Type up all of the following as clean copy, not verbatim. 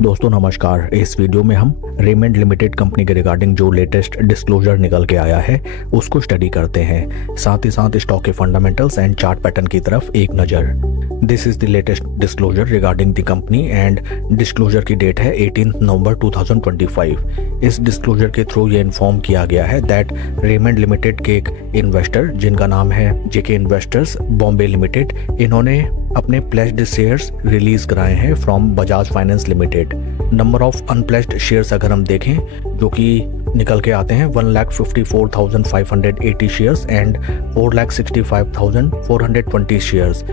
दोस्तों नमस्कार। इस वीडियो में हम रेमंड लिमिटेड कंपनी के रिगार्डिंग जो लेटेस्ट डिस्क्लोजर निकल के आया है उसको स्टडी करते हैं, साथ ही साथ स्टॉक के फंडामेंटल्स एंड चार्ट पैटर्न की तरफ एक नज़र। This is the latest disclosure regarding the company and disclosure की डेट है 18 नवंबर 2025। इस डिस्क्लोजर के थ्रू ये इन्फॉर्म किया गया है दैट रेमंड लिमिटेड के एक इन्वेस्टर जिनका नाम है जेके इन्वेस्टर्स बॉम्बे लिमिटेड, इन्होंने अपने प्लेज्ड शेयर्स रिलीज कराए हैं from Bajaj finance limited. Number of unpledged shares अगर हम देखें जो कि निकल के आते हैं 1,54,580 शेयर्स एंड 4,65,420 शेयर्स,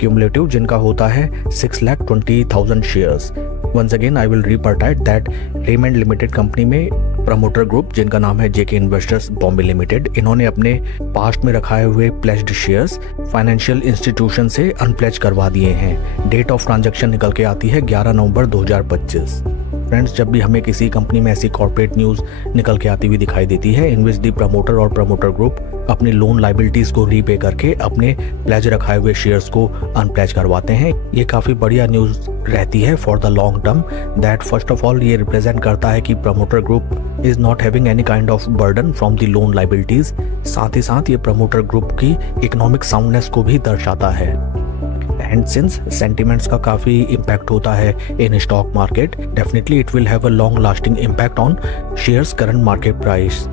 क्यूमुलेटिव जिनका होता है 6,20,000 shares. Once again I will repeat that Raymond limited company में प्रमोटर ग्रुप जिनका नाम है जेके इन्वेस्टर्स बॉम्बे लिमिटेड, इन्होंने अपने पास्ट में रखाए हुए प्लेज्ड शेयर्स फाइनेंशियल इंस्टीट्यूशन से अनप्लेज करवा दिए हैं। डेट ऑफ ट्रांजैक्शन निकल के आती है 11 नवंबर 2025। फ्रेंड्स, जब भी हमें किसी कंपनी में ऐसी कॉर्पोरेट न्यूज़ निकल के आती हुई दिखाई देती है इन विच दी प्रमोटर और प्रमोटर ग्रुप अपने लोन लाइबिलिटीज़ को रीपे करके अपने प्लेज रखाए हुए शेयर्स को अनप्लेज करवाते हैं, ये काफ़ी बढ़िया न्यूज़ रहती है for the long term. That first of all ये रिप्रेजेंट करता है कि promoter group is not having any kind of burden from the loan liabilities. साथ ही साथ ये प्रमोटर ग्रुप की इकोनॉमिक साउंडनेस को भी दर्शाता है। एंड सिंस सेंटिमेंट्स का काफ़ी इम्पैक्ट होता है in stock market, definitely it will have a long lasting impact on shares current market price.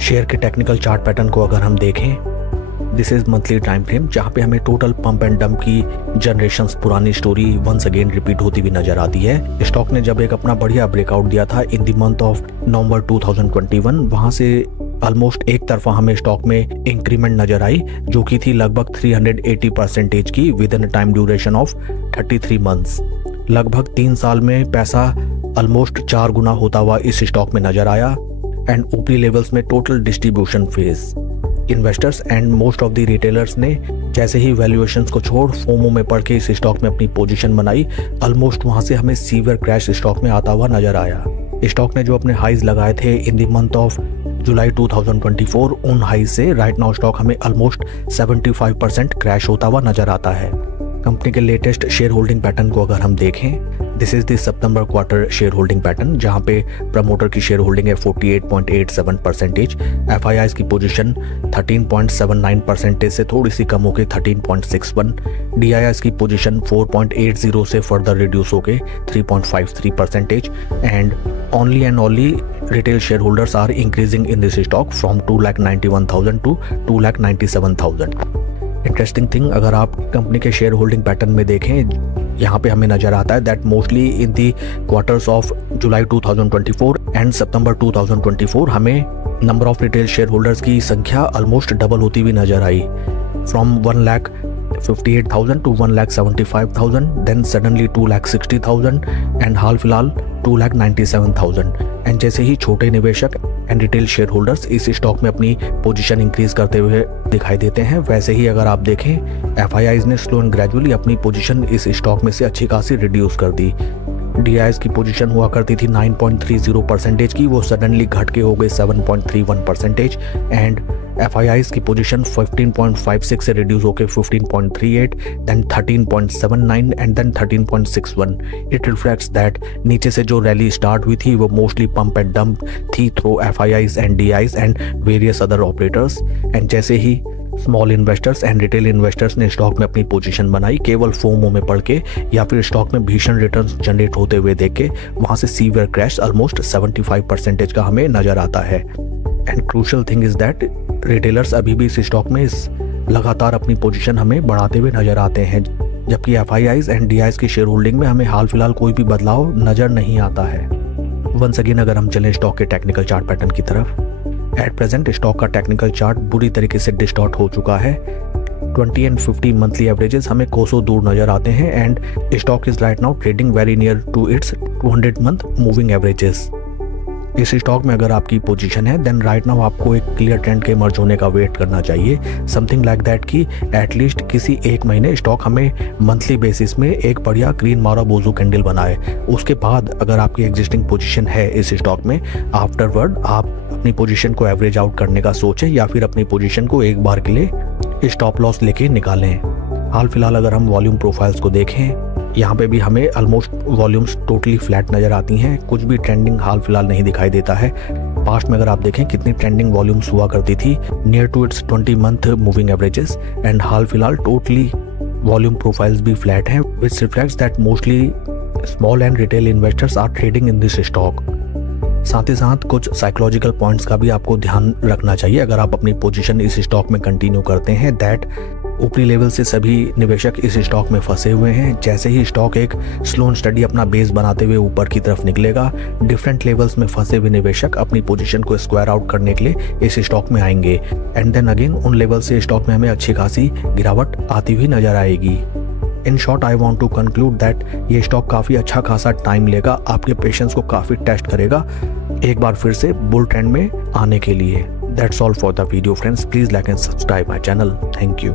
Share के टेक्निकल चार्ट पैटर्न को अगर हम देखें, this is monthly time frame जहाँ पे हमें टोटल पंप एंड डंप की जनरेशंस पुरानी स्टोरी वंस अगेन रिपीट होती हुई नजर आती है। स्टॉक ने जब एक अपना बढ़िया ब्रेकआउट दिया था in the month of November 2021, वहाँ से ऑलमोस्ट एक तरफा हमें स्टॉक में इंक्रीमेंट नजर आई जो कि थी लगभग 380% की with in time duration of 33 months. लगभग 3 साल में पैसा ऑलमोस्ट 4 गुना होता हुआ इस स्टॉक में नजर आया एंड ऊपरी लेवल्स में total distribution phase. Investors and most of the retailers ने जैसे ही वैल्यूएशंस को छोड़ फोमो में पड़ के इस स्टॉक में अपनी पोजीशन बनाई, ऑलमोस्ट वहां से हमें सीवियर क्रैश स्टॉक में आता हुआ नजर आया। स्टॉक ने जो अपने हाइज लगाए थे in the month of July 2024, उन हाई से राइट नाउ स्टॉक हमें ऑलमोस्ट 75% क्रैश होता हुआ नजर आता है। कंपनी के लेटेस्ट शेयर होल्डिंग पैटर्न को अगर हम देखें, this is the September quarter share holding pattern जहां पे प्रमोटर की शेयर होल्डिंग है 48.87%, एफआईआई की पोजीशन 13.79% से थोड़ी सी कम होकर 13.61, डीआईआई की पोजीशन 4.80 से फर्दर रिड्यूस होकर 3.53% and only retail shareholders are increasing in this stock from 2,91,000 to 2,97,000। Interesting thing, अगर आप कंपनी के शेयर होल्डिंग पैटर्न में देखें, यहाँ पे हमें नजर आता है that mostly in the quarters of July 2024 and September 2024 हमें number of retail share holders की संख्या ऑलमोस्ट डबल होती हुई नजर आई, from 1,58,000 to 1,75,000, then suddenly 2,60,000 and हाल फिलहाल 2,97,000। एंड जैसे ही छोटे निवेशक एंड रिटेल शेयर होल्डर्स इस स्टॉक में अपनी पोजीशन इंक्रीज करते हुए दिखाई देते हैं, वैसे ही अगर आप देखें एफआईआईज ने स्लो एंड ग्रेजुअली अपनी पोजीशन इस स्टॉक में से अच्छी खासी रिड्यूस कर दी। डीआईआईज की पोजीशन हुआ करती थी 9.30% की, वो सडनली घट के हो गई 7.31% एंड एफआईआईज की पोजीशन 15.56 से रिड्यूस होकर 15.38, then 13.79 and then 13.61। It reflects that नीचे से जो रैली स्टार्ट हुई थी वो मोस्टली पंप एंड डंप थी through FIIs and DIIs and various other operators. And जैसे ही small investors and retail investors ने स्टॉक में अपनी पोजीशन बनाई, केवल फोमो में पड़ के या फिर स्टॉक में भीषण रिटर्न्स जनरेट होते हुए देख के वहां से सीवियर क्रैश ऑलमोस्ट 75% का हमें नजर आता है। And crucial thing is that retailers अभी भी इस स्टॉक में लगातार अपनी पोजीशन हमें बढ़ाते हुए नजर आते हैं, जबकि एफआईआईज एंड डीआईआईज की शेयर होल्डिंग में हमें हाल फिलहाल कोई भी बदलाव नजर नहीं आता है। वंस अगेन अगर हम चलें स्टॉक के टेक्निकल चार्ट पैटर्न की तरफ, एट प्रेजेंट स्टॉक का टेक्निकल चार्ट बुरी तरीके से डिस्टॉर्ट हो चुका है। 20 एंड 50 मंथली एवरेजेस हमें कोसों दूर नजर आते हैं and stock is right now trading very near to its 200 month moving averages. इस स्टॉक में अगर आपकी पोजीशन है देन राइट नाउ आपको एक क्लियर ट्रेंड के इमर्ज होने का वेट करना चाहिए, समथिंग लाइक दैट कि एटलीस्ट किसी एक महीने स्टॉक हमें मंथली बेसिस में एक बढ़िया ग्रीन माराबोजू कैंडल बनाए। उसके बाद अगर आपकी एग्जिस्टिंग पोजीशन है इस स्टॉक में, आफ्टरवर्ड आप अपनी पोजीशन को एवरेज आउट करने का सोचें या फिर अपनी पोजीशन को एक बार के लिए स्टॉप लॉस लेके निकालें। हाल फिलहाल अगर हम वॉल्यूम प्रोफाइल्स को देखें, यहाँ पे भी हमें ऑलमोस्ट वॉल्यूम्स टोटली फ्लैट नज़र आती हैं, कुछ भी ट्रेंडिंग हाल फिलहाल नहीं दिखाई देता है। पास्ट में अगर आप देखें कितनी ट्रेंडिंग वॉल्यूम्स हुआ करती थी near to its 20 month moving averages, and हाल फिलहाल टोटली वॉल्यूम प्रोफाइल्स भी फ्लैट हैं, which reflects that mostly small and retail investors are trading in this stock. साथ ही साथ कुछ साइकोलॉजिकल पॉइंट्स का भी आपको ध्यान रखना चाहिए अगर आप अपनी पोजीशन इस स्टॉक में कंटिन्यू करते हैं, दैट ऊपरी लेवल से सभी निवेशक इस स्टॉक में फंसे हुए हैं। जैसे ही स्टॉक एक स्लो एंड स्टडी अपना बेस बनाते हुए ऊपर की तरफ निकलेगा, डिफरेंट लेवल्स में फंसे हुए निवेशक अपनी पोजीशन को स्क्वायर आउट करने के लिए इस स्टॉक में आएंगे, एंड देन अगेन उन लेवल से स्टॉक में हमें अच्छी खासी गिरावट आती हुई नजर आएगी। In short I want to conclude that ये स्टॉक काफ़ी अच्छा खासा टाइम लेगा, आपके पेशेंस को काफ़ी टेस्ट करेगा एक बार फिर से बुल ट्रेंड में आने के लिए। That's all for the video friends, please like and subscribe my channel. Thank you.